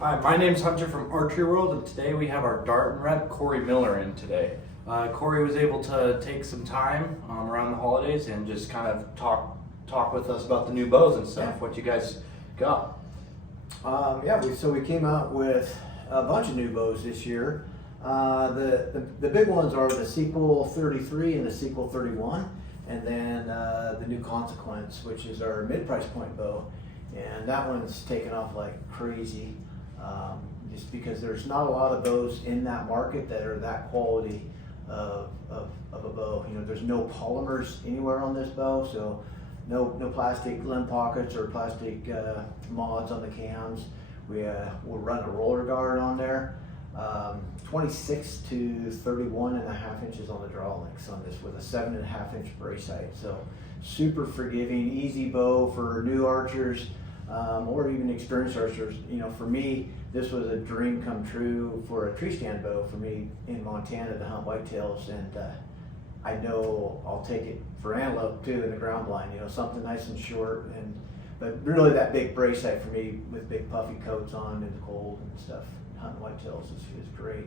Hi, my name's Hunter from Archery World, and today we have our Darton rep, Cory Miller, in today. Cory was able to take some time around the holidays and just kind of talk with us about the new bows and stuff, what you guys got. So we came out with a bunch of new bows this year. The big ones are the Sequel 33 and the Sequel 31, and then the new Consequence, which is our mid-price point bow, and that one's taken off like crazy. Just because there's not a lot of bows in that market that are that quality of a bow. You know, there's no polymers anywhere on this bow, so no plastic limb pockets or plastic mods on the cams. We'll run a roller guard on there, 26 to 31 and a half inches on the draw lengths on this with a 7.5 inch brace height. So super forgiving, easy bow for new archers. Or even experienced archers. You know, for me, this was a dream come true for a tree stand bow for me in Montana to hunt whitetails, and I know I'll take it for antelope too in the ground blind. You know, something nice and short, but really that big brace height for me with big puffy coats on in the cold and stuff. Hunting whitetails is great.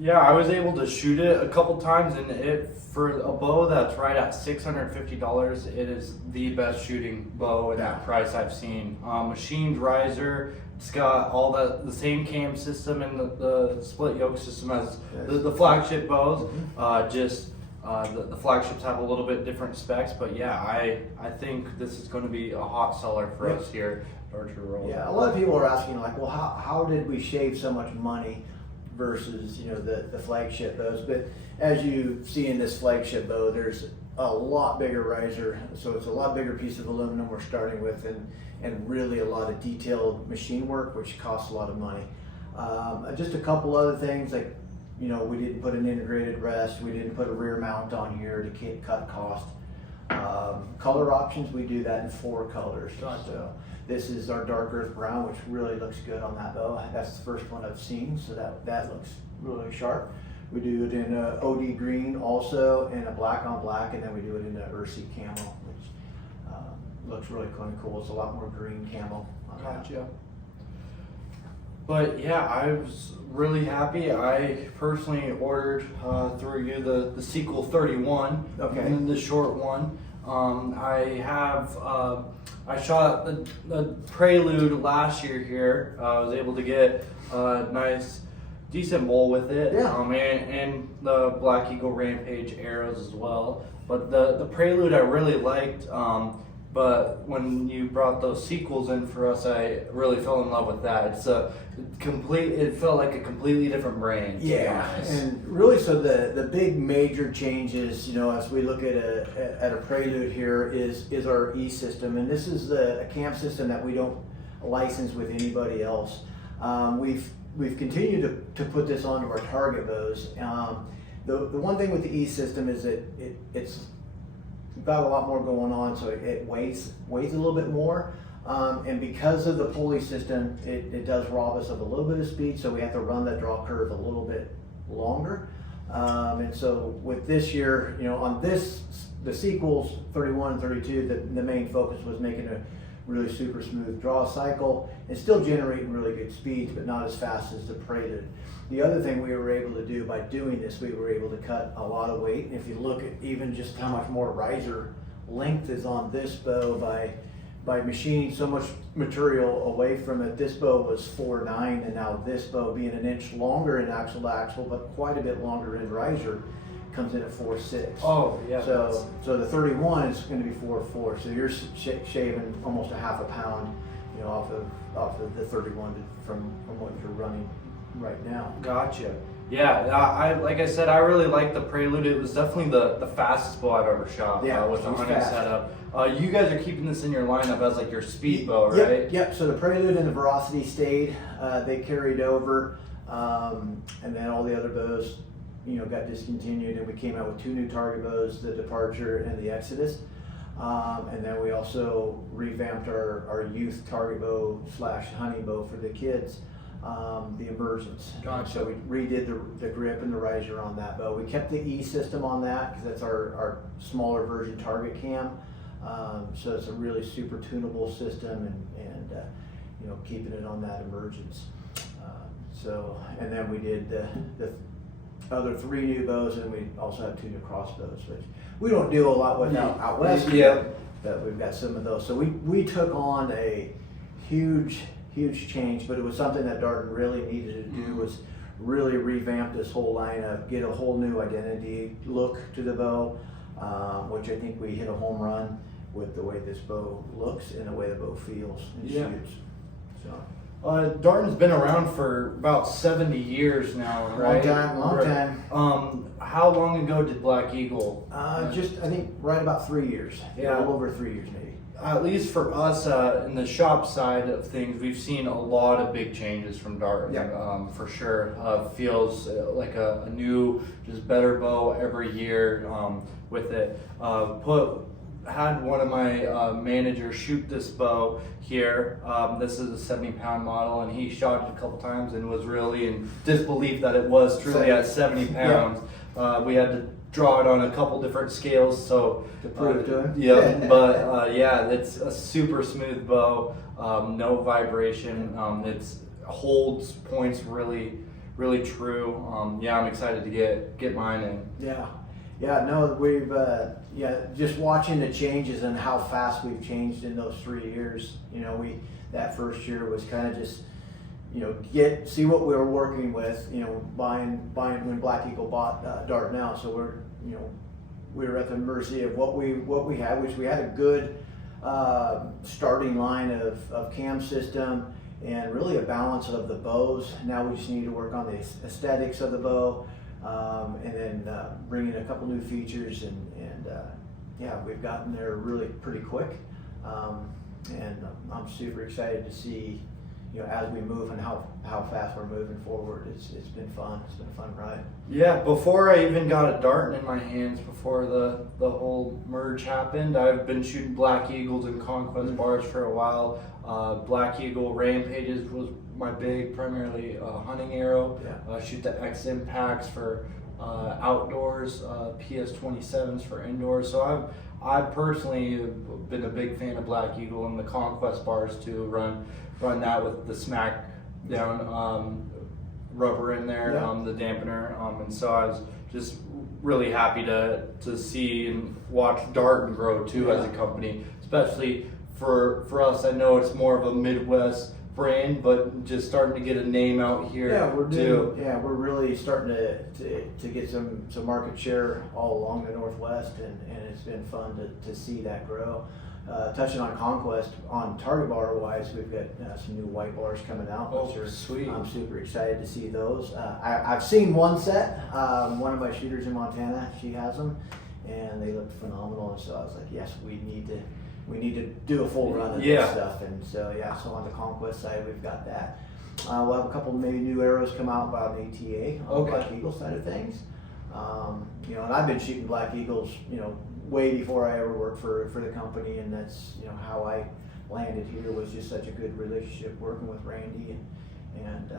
Yeah, I was able to shoot it a couple times, and for a bow that's right at $650, it is the best shooting bow at that price I've seen. Machined riser, it's got all the same cam system and the split yoke system as the flagship bows. The flagships have a little bit different specs, but yeah, I think this is going to be a hot seller for us here at Archery World. Yeah, a lot of people are asking like, well, how did we shave so much money versus, you know, the flagship bows? But as you see in this flagship bow, there's a lot bigger riser, so it's a lot bigger piece of aluminum we're starting with, and really a lot of detailed machine work, which costs a lot of money. Just a couple other things, like, you know, we didn't put an integrated rest, we didn't put a rear mount on here to cut cost. Color options, we do that in 4 colors. Gotcha. So this is our dark earth brown, which really looks good on that bow. That's the first one I've seen, so that looks really sharp. We do it in a OD green also, and a black on black, and then we do it in a Ursi camo, which looks really kind of cool. It's a lot more green camo on that. Gotcha. But yeah, I was really happy. I personally ordered through you the Sequel 31, and the short one. I shot the Prelude last year here. I was able to get a nice, decent bowl with it, and the Black Eagle Rampage arrows as well. But the Prelude I really liked. But when you brought those sequels in for us, I really fell in love with that. It felt like a completely different brand. Yeah, and really, so the big major changes, you know, as we look at a Prelude here is our E system, and this is a cam system that we don't license with anybody else. We've continued to put this onto our target bows. The one thing with the E system is that it's got a lot more going on, so it weighs a little bit more, and because of the pulley system, it does rob us of a little bit of speed, so we have to run that draw curve a little bit longer. And so with this year, you know, on the Sequels 31 and 32, the main focus was making a really super smooth draw cycle and still generating really good speeds, but not as fast as the Prelude. The other thing we were able to do by doing this, we were able to cut a lot of weight. And if you look at even just how much more riser length is on this bow by machining so much material away from it. This bow was 4.9, and now this bow being an inch longer in axle to axle, but quite a bit longer in riser, comes in at 4.6. Oh, yeah. So the 31 is going to be 4.4. So you're shaving almost a half a pound, you know, off of the 31 from what you're running right now. Gotcha. Yeah, like I said, I really liked the Prelude. It was definitely the fastest bow I've ever shot with the hunting setup. You guys are keeping this in your lineup as like your speed bow, right? Yep. So the Prelude and the Veracity stayed. They carried over, and then all the other bows, you know, got discontinued, and we came out with 2 new target bows, the Departure and the Exodus. And then we also revamped our youth target bow / hunting bow for the kids. The Emergence. Gotcha. So we redid the grip and the riser on that bow. We kept the E system on that because that's our smaller version target cam. So it's a really super tunable system, and keeping it on that emergence. And then we did the other 3 new bows, and we also have 2 new crossbows, which we don't do a lot with out west. Yeah. But we've got some of those. So we took on a huge change, but it was something that Darton really needed to do, was really revamp this whole lineup, get a whole new identity look to the bow, which I think we hit a home run with the way this bow looks and the way the bow feels and shoots. So. Darton's been around for about 70 years now, right? Long time. How long ago did Black Eagle? Just, I think, right about 3 years. Yeah. A little over 3 years, maybe. At least for us, in the shop side of things, we've seen a lot of big changes from Darton. Yeah. For sure. Feels like a new, just better bow every year with it. Had one of my managers shoot this bow here. This is a 70-pound model, and he shot it a couple times and was really in disbelief that it was truly at 70 pounds. We had to draw it on a couple different scales, so to prove it to him. Yeah, but it's a super smooth bow, no vibration. It holds points really true. I'm excited to get mine in. No, we've just watching the changes and how fast we've changed in those 3 years. That first year was kind of just see what we were working with. Buying when Black Eagle bought Darton out, so we were at the mercy of what we had, which we had a good starting line of cam system and really a balance of the bows. Now we just need to work on the aesthetics of the bow. And then bring in a couple new features, and we've gotten there really pretty quick, and I'm super excited to see as we move and how fast we're moving forward. It's been fun. It's been a fun ride. Yeah, before I even got a Darton in my hands, before the whole merge happened, I've been shooting Black Eagles and Conquest bars for a while. Black Eagle Rampages was my big, primarily hunting arrow. Shoot the X Impacts for outdoors, PS27s for indoors. So I've personally been a big fan of Black Eagle and the Conquest bars too. Run that with the smack down rubber in there, the dampener, and so I was just really happy to see and watch Darton grow too as a company, especially for us. I know it's more of a Midwest brand, but just starting to get a name out here. We're really starting to get some market share all along the Northwest, and it's been fun to see that grow. Touching on Conquest, on target bar wise, we've got some new white bars coming out. Sweet. I'm super excited to see those. I've seen one set. One of my shooters in Montana, she has them, and they looked phenomenal. And so I was like, yes, we need to do a full run of this stuff. And so so on the Conquest side, we've got that. We'll have a couple maybe new arrows come out about an ATA on the Black Eagle side of things. And I've been shooting Black Eagles, way before I ever worked for the company, and that's how I landed here. Was just such a good relationship working with Randy, and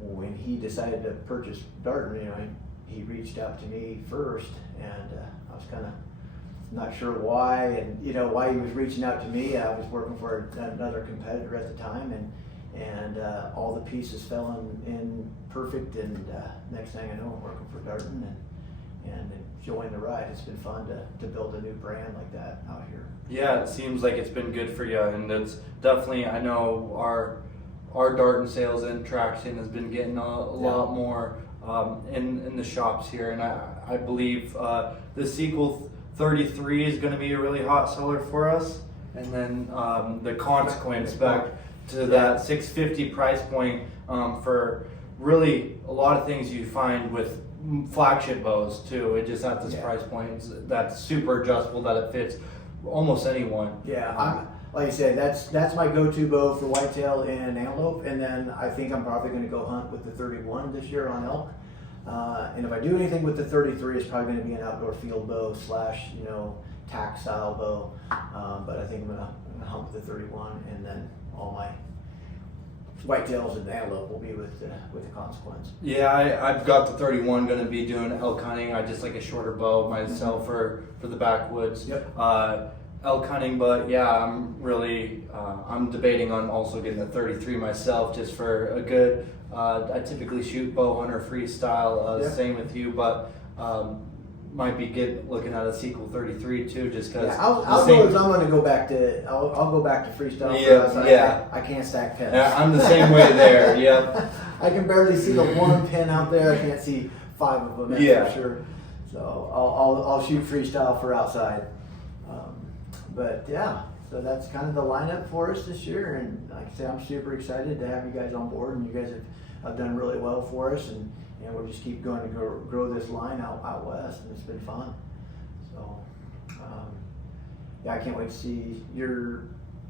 when he decided to purchase Darton, he reached out to me first, and I was kind of not sure why, and why he was reaching out to me. I was working for another competitor at the time, and all the pieces fell in perfect, and next thing I know, I'm working for Darton and enjoying the ride. It's been fun to build a new brand like that out here. Yeah, it seems like it's been good for you, and it's definitely, I know our Darton sales and traction has been getting a lot more in the shops here, and I believe the sequel 33 is going to be a really hot seller for us, and then the Consequence back to that $650 price point for really a lot of things you find with flagship bows too. It just at this price point that's super adjustable, that it fits almost anyone. Like I said, that's my go-to bow for whitetail and antelope, and then I think I'm probably going to go hunt with the 31 this year on elk. And if I do anything with the 33, it's probably going to be an outdoor field bow / tack style bow. But I think I'm going to hunt with the 31, and then all my whitetails and antelope will be with the Consequence. I've got the 31 going to be doing elk hunting. I just like a shorter bow myself for the backwoods. elk hunting, but yeah, I'm really I'm debating on also getting a 33 myself, just for a good. I typically shoot bow hunter freestyle, Yeah. same with you, but might be looking at a sequel 33 too, just because. Yeah, outdoors, I'm going to go back to. I'll go back to freestyle. Yeah, for us. yeah. I can't stack pins. Yeah, I'm the same way there. Yep. I can barely see the one pin out there. I can't see 5 of them. That's Yeah. for sure. So I'll shoot freestyle for outside. But yeah, so that's kind of the lineup for us this year. And like I say, I'm super excited to have you guys on board, and you guys have done really well for us. And we'll just keep going to grow this line out west, and it's been fun. So yeah, I can't wait to see your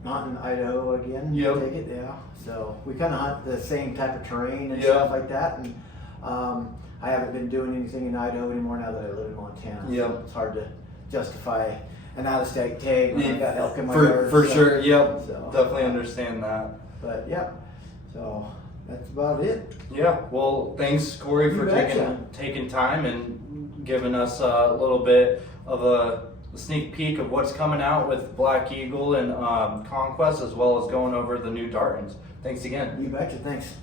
hunting Idaho again. Yep. Take it, yeah. So we kind of hunt the same type of terrain and Yep. stuff like that. And I haven't been doing anything in Idaho anymore now that I live in Montana. Yep. So it's hard to justify an out-of-state tag when I've got elk in my For yard. for so- sure. Yep. so- Definitely understand that. But yeah, so that's about it. Yeah, well, thanks, Cory, You for betcha. taking time and giving us a little bit of a sneak peek of what's coming out with Black Eagle and Conquest, as well as going over the new Dartons. Thanks again. You betcha. Thanks.